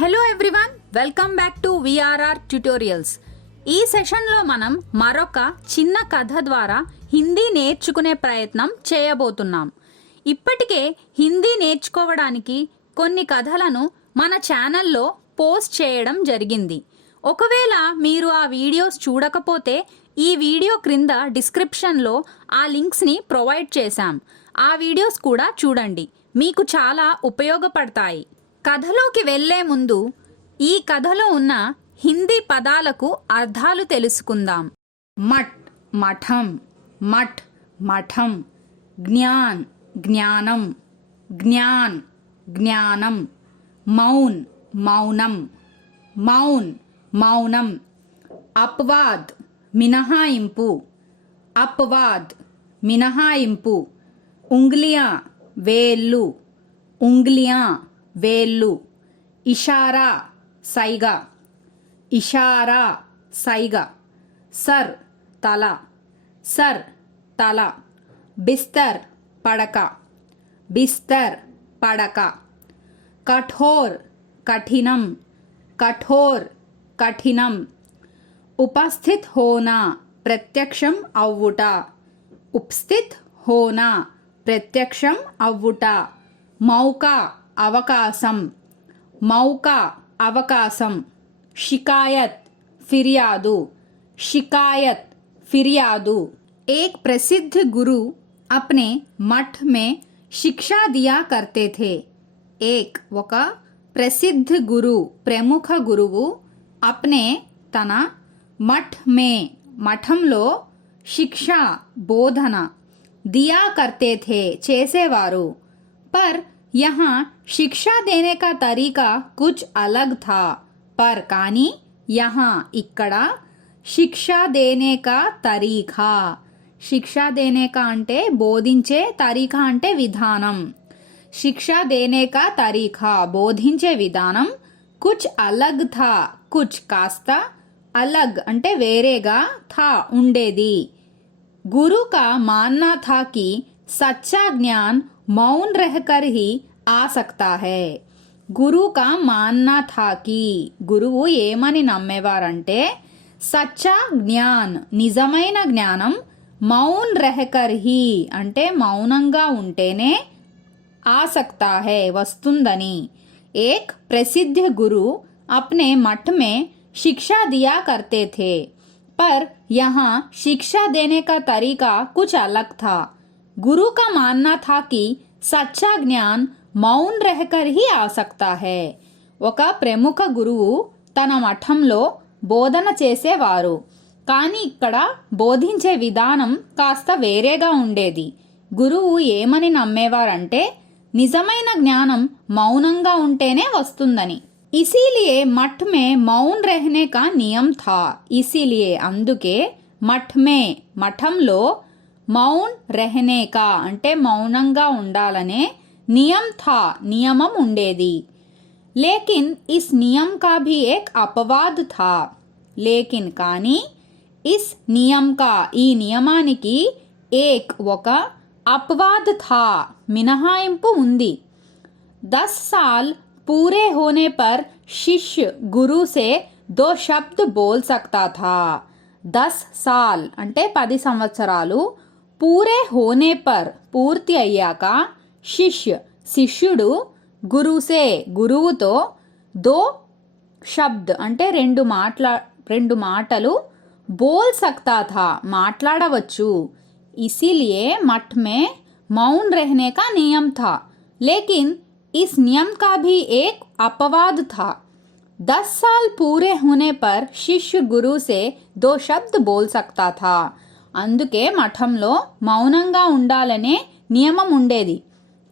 Hello everyone, welcome back to VRR tutorials. ఈ సెషన్లో మనం మరొక చిన్న కథ ద్వారా హిందీ నేర్చుకునే ప్రయత్నం చేయబోతున్నాం. ఇప్పటికే హిందీ నేర్చుకోవడానికి కొన్ని కథలను మన ఛానల్లో పోస్ట్ చేయడం జరిగింది. ఒకవేళ మీరు ఆ వీడియోస్ చూడకపోతే ఈ వీడియో క్రింద డిస్క్రిప్షన్లో ఆ లింక్స్ని ప్రొవైడ్ చేశాం. ఆ వీడియోస్ కూడా చూడండి, మీకు చాలా ఉపయోగపడతాయి. కథలోకి వెళ్లే ముందు ఈ కథలో ఉన్న హిందీ పదాలకు అర్థాలు తెలుసుకుందాం. మఠ్ మఠం, మఠ్ మఠం, జ్ఞాన్ జ్ఞానం, జ్ఞాన్ జ్ఞానం, మౌన్ మౌనం, మౌన్ మౌనం, అపవాద్ మినహాయింపు, అపవాద్ మినహాయింపు, ఉంగ్లియా వేళ్ళు, ఉంగ్లియా వేళ్ళు, ఇషారా సైగా, ఇషారా సైగా, సర్ తల, సర్ తల, బిస్తర్ పడక, బిస్తర్ పడక, కఠోర్ కఠినం, కఠోర్ కఠినం, ఉపస్థిత్ హోనా ప్రత్యక్షం అవ్వుట, ఉపస్థిత్ హోనా ప్రత్యక్షం అవ్వుట, మౌకా అవకాశం, మౌకా అవకాశం, शिकायत फिरियादु, शिकायत फिरियादु. एक प्रसिद्ध गुरु अपने मठ में शिक्षा दिया करते थे. एक ఒక ప్రసిద్ధ గురు ప్రముఖ గురువు అప్నే తన మఠ్ మే మఠంలో శిక్ష బోధన दिया करते थे చేసేవారు. पर यहाँ शिक्षा देने का तरीका कुछ अलग था. पर కానీ यहाँ ఇక్కడ శిక్షా దేనే కా తరీఖా, శిక్షా దేనే కా అంటే బోధించే, తరీఖా అంటే విధానం. శిక్షా దేనే కా తరీఖా బోధించే విధానం కుచ్ అలగ్ థా, కుచ్ కాస్త, అలగ్ అంటే వేరేగా, థా ఉండేది. గురు కా మాన్నా థా కి సచ్చా జ్ఞాన్ మౌన్ रहकर ही आ सकता है. గురు కా మాన్నా థాకి గురువు ఏమని నమ్మేవారంటే సచ్చా జ్ఞాన్ నిజమైన జ్ఞానం, మౌన్ రెహకర్ హీ అంటే మౌనంగా ఉంటేనే, ఆ సక్తా హై వస్తుందని. ఏక్ ప్రసిద్ధ గురు అప్నే మఠ్ మే శిక్షా దియా కర్తే థే. पर यहाँ शिक्षा देने का तरीका कुछ अलग था. गुरु का मानना था कि सच्चा ज्ञान మౌన్ रहकर ही आ सकता है. ఒక ప్రముఖ గురువు తన మఠంలో బోధన చేసేవారు, కానీ ఇక్కడ బోధించే విధానం కాస్త వేరేగా ఉండేది. గురువు ఏమని నమ్మేవారంటే నిజమైన జ్ఞానం మౌనంగా ఉంటేనే వస్తుందని. ఇసీలియే మఠ్ మే మౌన్ रहने का నియం థా. ఇసీలియే అందుకే మఠ్ మే మఠంలో మౌన్ रहने का అంటే మౌనంగా ఉండాలనే నియం థా నియమం ఉండేది. లేకిన్ ఇస్ నియం కా భీ ఏక్ అపవాద్ థా. లేకిన్ కానీ ఇస్ నియం కా ఈ నియమానికి ఏక్ ఒక అపవాద్ థా మినహాయింపు ఉంది. 10 साल पूरे होने पर शिष्य गुरु से 2 शब्द बोल सकता था. 10 साल అంటే 10 సంవత్సరాలు, పూరే హోనే పర్ పూర్తి అయ్యాక, శిష్య శిష్యుడు, గురుసే గురువుతో, 2 శబ్ద్ అంటే రెండు మాటలు, బోల్ సక్తా థా మాట్లాడవచ్చు. ఇసిలియే మఠ్ మే మౌన్ रहने का नियम था. लेकिन इस नियम का भी एक अपवाद था. 10 साल पूरे होने पर शिष्य गुरु से 2 शब्द बोल सकता था. అందుకే మఠంలో మౌనంగా ఉండాలనే నియమం ఉండేది,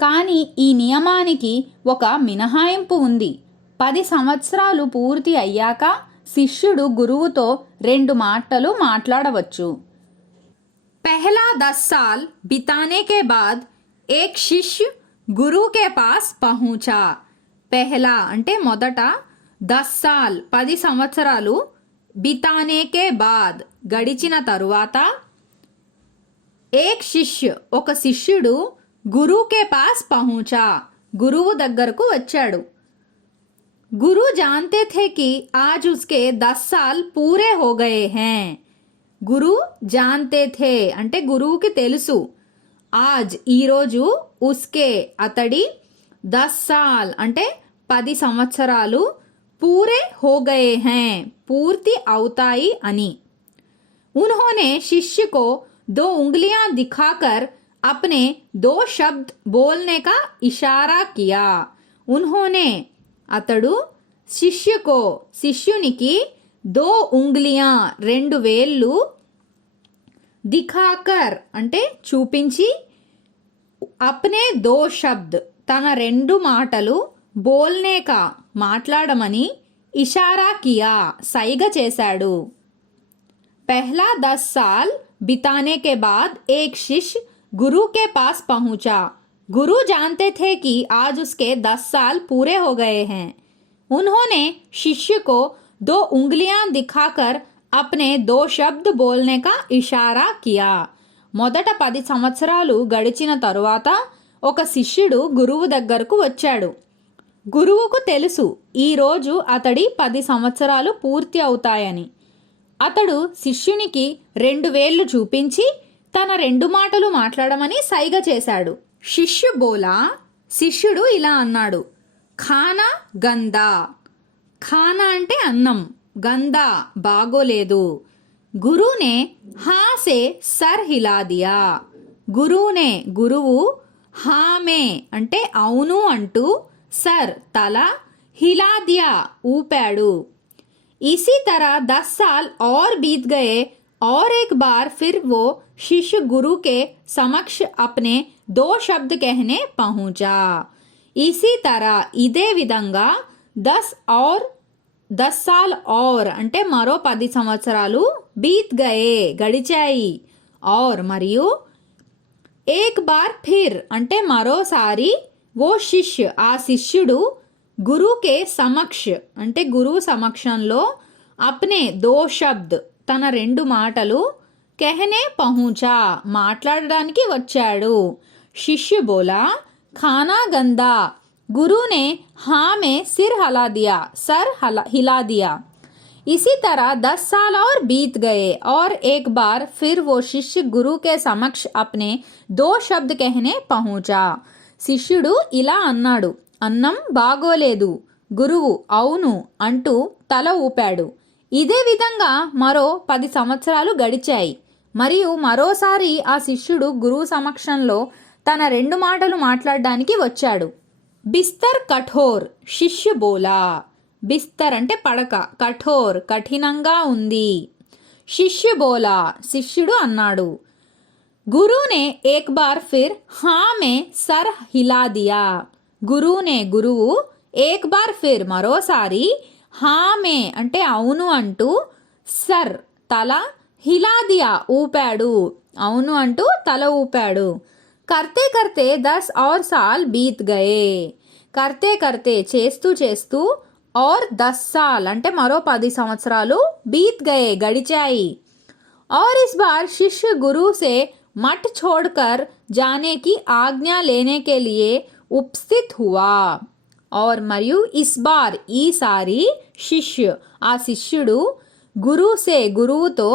కానీ ఈ నియమానికి ఒక మినహాయింపు ఉంది. 10 సంవత్సరాలు పూర్తి అయ్యాక శిష్యుడు గురువుతో 2 మాటలు మాట్లాడవచ్చు. पहला 10 साल बिताने के बाद एक शिष्य गुरु के पास पहुंचा. पहला అంటే మొదట, 10 साल 10 సంవత్సరాలు, బితానే కే బాద్ గడిచిన తరువాత, ఏక్ శిష్య ఒక శిష్యుడు, గురు కే పాస్ పహుంచా గురువు దగ్గరకు వచ్చాడు. गुरु जानते थे कि आज उसके 10 साल पूरे हो गए हैं. గురు జాన్తే థే అంటే గురువుకి తెలుసు. ఆజ్ ఈరోజు ఉస్కే అతడి 10 సాల్ అంటే 10 సంవత్సరాలు పూరే హో గయే हैं పూర్తి అవుతాయి అని. उन्होंने शिष्य को 2 उंगलियां दिखाकर अपने 2 शब्द बोलने का इशारा किया. उन्होंने అతడు శిష్యుకో శిష్యునికి 2 उंगलियां 2 వేళ్ళు దిఖాకర్ అంటే చూపించి అప్నే 2 శబ్ద్ తన 2 మాటలు బోల్నే కా మాట్లాడమని ఇషారా కియా సైగ చేశాడు. पहला 10 साल बिताने के बाद एक शिष्य गुरु के पास पहुंचा. गुरु जानते थे कि आज उसके 10 साल पूरे हो गए हैं. उन्होंने शिष्य को 2 उंगलियां दिखाकर अपने 2 शब्द बोलने का इशारा किया. మొదట 10 సంవత్సరాలు గడిచిన తరువాత ఒక శిష్యుడు గురువు దగ్గరకు వచ్చాడు. గురువుకు తెలుసు ఈరోజు అతడి 10 సంవత్సరాలు పూర్తి అవుతాయని. అతడు శిష్యునికి 2 వేళ్ళు చూపించి తన 2 మాటలు మాట్లాడమని సైగ చేశాడు. శిష్యు బోలా శిష్యుడు ఇలా అన్నాడు. ఖానా గందా. ఖానా అంటే అన్నం, గందా బాగోలేదు. గురువునే హాసే సర్ హిలా దియా. గురువునే గురువు హామే అంటే అవును అంటూ సర్ తల హిలా దియా ఊపాడు. इसी तरह 10 साल और बीत गए और एक बार फिर वो शिष्य गुरु के समक्ष अपने 2 शब्द कहने पहुंचा. इसी तरह ఇదే విధంగా 10 साल और అంటే మరో 10 సంవత్సరాలు బీత్ గయే గడిచాయి. और మరియు ఏక్ బార్ ఫిర్ అంటే మరోసారి ఓ శిష్య ఆ శిష్యుడు గురుకే సమక్ష అంటే గురువు సమక్షంలో అప్నే 2 శబ్ద్ తన 2 మాటలు కెహనే పహుంచా మాట్లాడడానికి వచ్చాడు. శిష్య బోలా ఖానా గందా. गुरु ने हाँ में सिर हिला दिया. इसी तरह 10 साल और बीत गए और एक बार फिर वो शिष्य गुरु के समक्ष अपने 2 शब्द कहने पहुंचा. శిష్యుడు ఇలా అన్నాడు. అన్నం బాగోలేదు. గురువు అవును అంటూ తల ఊపాడు. ఇదే విధంగా మరో 10 సంవత్సరాలు గడిచాయి. మరియు మరోసారి ఆ శిష్యుడు గురువు సమక్షంలో తన 2 మాటలు మాట్లాడడానికి వచ్చాడు. బిస్తర్ కఠోర్ శిష్య బోలా. బిస్తర్ అంటే పడక, కఠోర్ కఠినంగా ఉంది. శిష్య బోలా శిష్యుడు అన్నాడు. గురువునే ఏక్ బార్ ఫిర్ హా మే సర్ హిలా దియా. గురువునే గురువు ఏక్ బార్ ఫిర్ మరోసారి హామే అంటే అవును అంటూ సర్ తల హిలాదియా ఊపాడు అవును అంటూ తల ఊపాడు. కర్తే కర్తే 10 और साल बीत गए. కర్తే కర్తే చేస్తూ చేస్తూ और 10 साल అంటే మరో 10 సంవత్సరాలు बीत गए గడిచాయి. और इस बार शिष्य गुरु से मठ छोड़कर जाने की आज्ञा लेने के लिए उपस्थित हुआ. और మరియు इस बार ఈసారి శిష్య ఆ శిష్యుడు గురుసే గురువుతో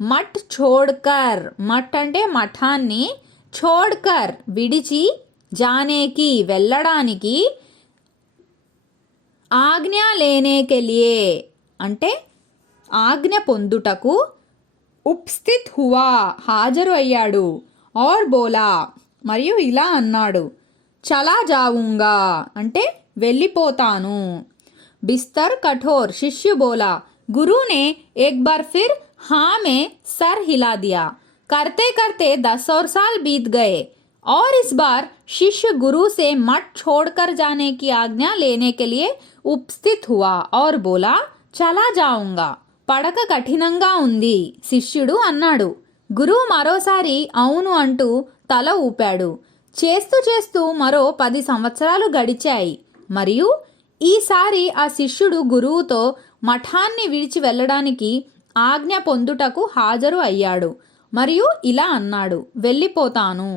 మఠ్ ఛోడ్కర్ మఠ్ అంటే మఠాన్ని ఛోడ్కర్ విడిచి జానేకి వెళ్ళడానికి ఆజ్ఞ లేనే కే లియే అంటే ఆజ్ఞ పొందుటకు ఉపస్థిత్ హువా హాజరు అయ్యాడు. और బోలా మరియు ఇలా అన్నాడు. చలా జావుంగా అంటే వెళ్ళిపోతాను. బిస్తర్ కఠోర్ శిష్య బోలా. గురు ने एक बार फिर हाँ में सर हिला दिया. करते करते 10 और साल बीत गए और इस बार शिष्य गुरु से मठ छोड़कर जाने की आज्ञा लेने के लिए उपस्थित हुआ और बोला चला जाऊंगा. పడక కఠినంగా ఉంది. శిష్యుడు అన్నాడు. గురువు మరోసారి అవును అంటూ తల ఊపాడు. చేస్తూ చేస్తూ మరో 10 సంవత్సరాలు గడిచాయి. మరియు ఈసారి ఆ శిష్యుడు గురువుతో మఠాన్ని విడిచి వెళ్ళడానికి ఆజ్ఞ పొందుటకు హాజరు అయ్యాడు. మరియు ఇలా అన్నాడు. వెళ్ళిపోతాను.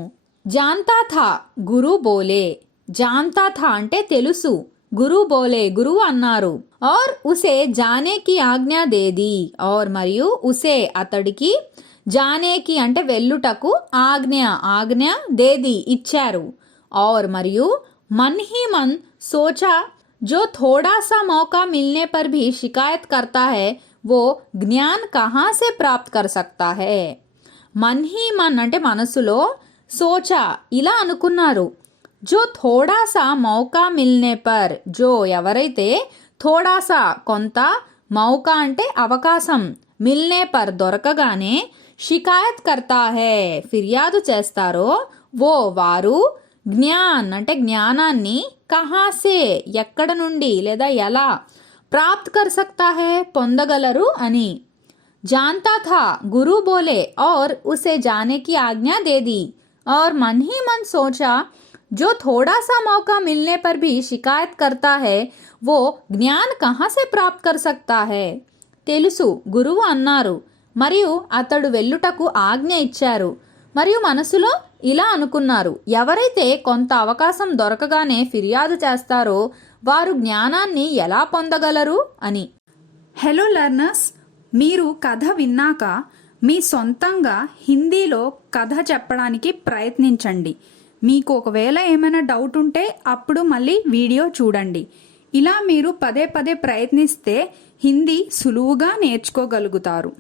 జాంతా థా గురు బోలే. జాంతా థా అంటే తెలుసు. గురు బోలే గురువు అన్నారు और उसे जाने की आज्ञा दे दी और మరియు ఉసే అతడికి జానేకి అంటే వెళ్ళుటకు ఆజ్ఞ దేది ఇచ్చారు और మరియు मन ही मन सोचा जो थोड़ा सा मौका मिलने पर भी शिकायत करता है वो ज्ञान कहाँ से प्राप्त कर सकता है मन ही मन అంటే మనసులో సోచా ఇలా అనుకున్నారు జో థోడాసా మౌకా మిల్నే పర్ జో ఎవరైతే థోడాసా కొంత మౌకా అంటే అవకాశం మిల్నే పర్ దొరకగానే షికాయత్ కర్తా హే ఫిర్యాదు చేస్తారో ఓ వారు జ్ఞాన్ అంటే జ్ఞానాన్ని కహాసే ఎక్కడ నుండి లేదా ఎలా ప్రాప్త్ కర్ సక్తా హే పొందగలరు అని जानता था गुरु बोले और उसे जाने की आज्ञा दे दी और मन ही मन सोचा जो थोड़ा सा मौका मिलने पर भी शिकायत करता है वो ज्ञान कहाँ से प्राप्त कर सकता है తెలుసు గురువు అన్నారు మరియు అతడు వెళ్ళుటకు ఆజ్ఞ ఇచ్చారు మరియు మనసులో ఇలా అనుకున్నారు ఎవరైతే కొంత అవకాశం దొరకగానే ఫిర్యాదు చేస్తారో వారు జ్ఞానాన్ని ఎలా పొందగలరు అని హలో లర్నర్స్, మీరు కథ విన్నాక మీ సొంతంగా హిందీలో కథ చెప్పడానికి ప్రయత్నించండి. మీకు ఒకవేళ ఏమైనా డౌట్ ఉంటే అప్పుడు మళ్ళీ వీడియో చూడండి. ఇలా మీరు పదే పదే ప్రయత్నిస్తే హిందీ సులువుగా నేర్చుకోగలుగుతారు.